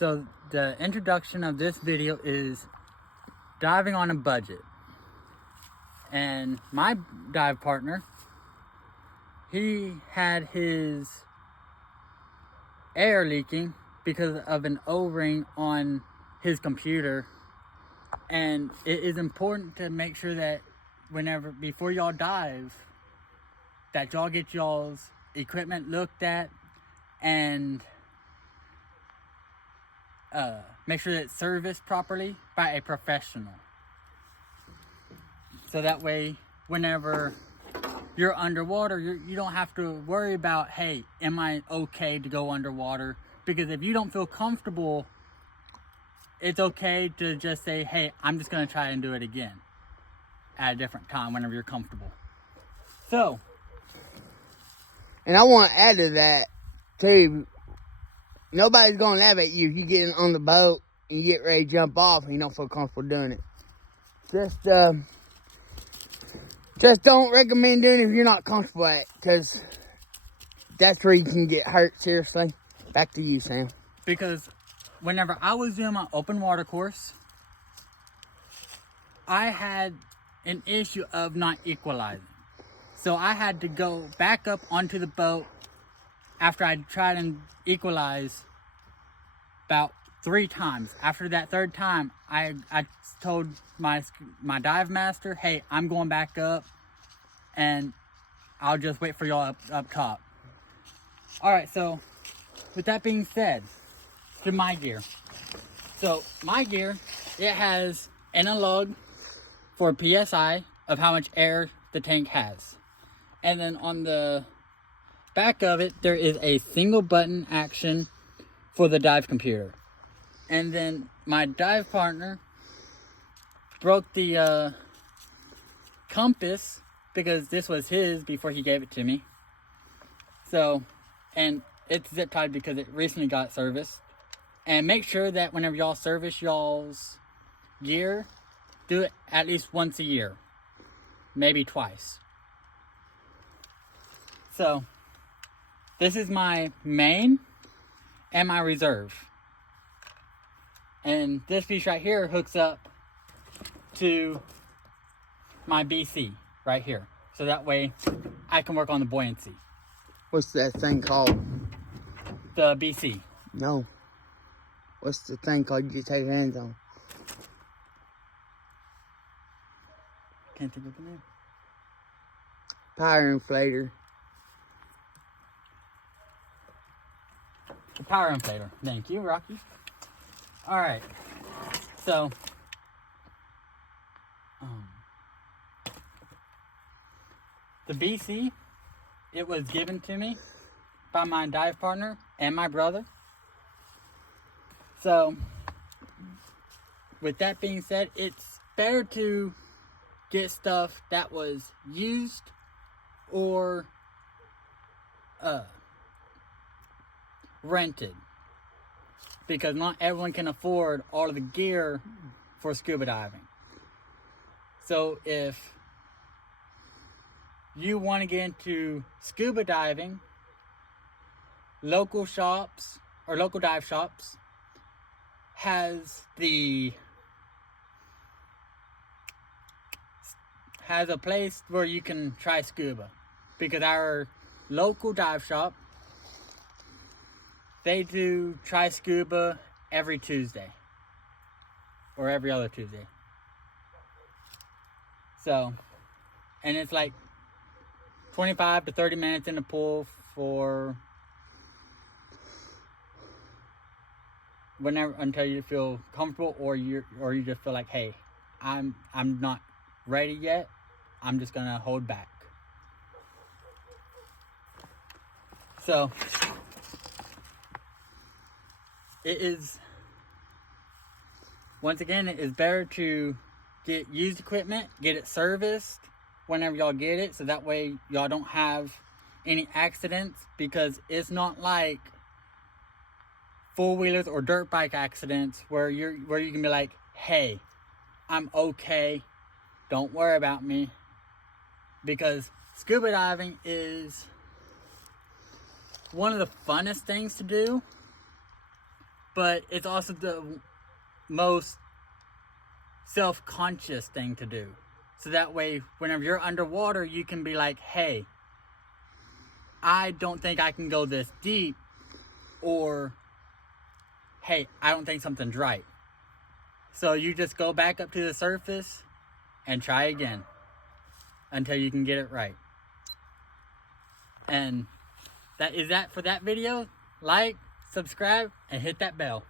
So the introduction of this video is diving on a budget. And my dive partner, he had his air leaking because of an O-ring on his computer. And it is important to make sure that before y'all dive, that y'all get y'all's equipment looked at and make sure that it's serviced properly by a professional. So that way, whenever you're underwater, you don't have to worry about, hey, am I okay to go underwater? Because if you don't feel comfortable, it's okay to just say, hey, I'm just going to try and do it again at a different time whenever you're comfortable. So. And I want to add to that, too. Nobody's going to laugh at you if you get on the boat and you get ready to jump off and you don't feel comfortable doing it. Just don't recommend doing it if you're not comfortable at it, because that's where you can get hurt, seriously. Back to you, Sam. Because whenever I was doing my open water course, I had an issue of not equalizing. So I had to go back up onto the boat after I tried and equalize about 3 times. After that 3rd time, I told my dive master, hey, I'm going back up and I'll just wait for y'all up top. Alright, so with that being said, to my gear. So my gear, it has analog for PSI of how much air the tank has. And then on the back of it, there is a single button action for the dive computer. And then my dive partner broke the compass because this was his before he gave it to me. So, and it's zip tied because it recently got serviced. And make sure that whenever y'all service y'all's gear, do it at least once a year, maybe twice. So, this is my main and my reserve. And this piece right here hooks up to my BC right here. So that way I can work on the buoyancy. What's that thing called? The BC. No. What's the thing called you take your hands on? Can't think of the name. Power inflator. The power inflator. Thank you, Rocky. Alright. So, the BC, it was given to me by my dive partner and my brother. So, with that being said, it's better to get stuff that was used or rented, because not everyone can afford all of the gear for scuba diving. So if you want to get into scuba diving, local shops or local dive shops has a place where you can try scuba, because our local dive shop, they do try scuba every Tuesday or every other Tuesday. So, and it's like 25 to 30 minutes in the pool for whenever, until you feel comfortable, or you just feel like, hey, I'm not ready yet. I'm just gonna hold back. So it is, once again, it is better to get used equipment, get it serviced whenever y'all get it, so that way y'all don't have any accidents, because it's not like four-wheelers or dirt bike accidents where you can be like, hey, I'm okay, don't worry about me. Because scuba diving is one of the funnest things to do, but it's also the most self-conscious thing to do. So that way, whenever you're underwater, you can be like, hey, I don't think I can go this deep, or hey, I don't think something's right. So you just go back up to the surface and try again until you can get it right. And that is that for that video. Like, subscribe, and hit that bell.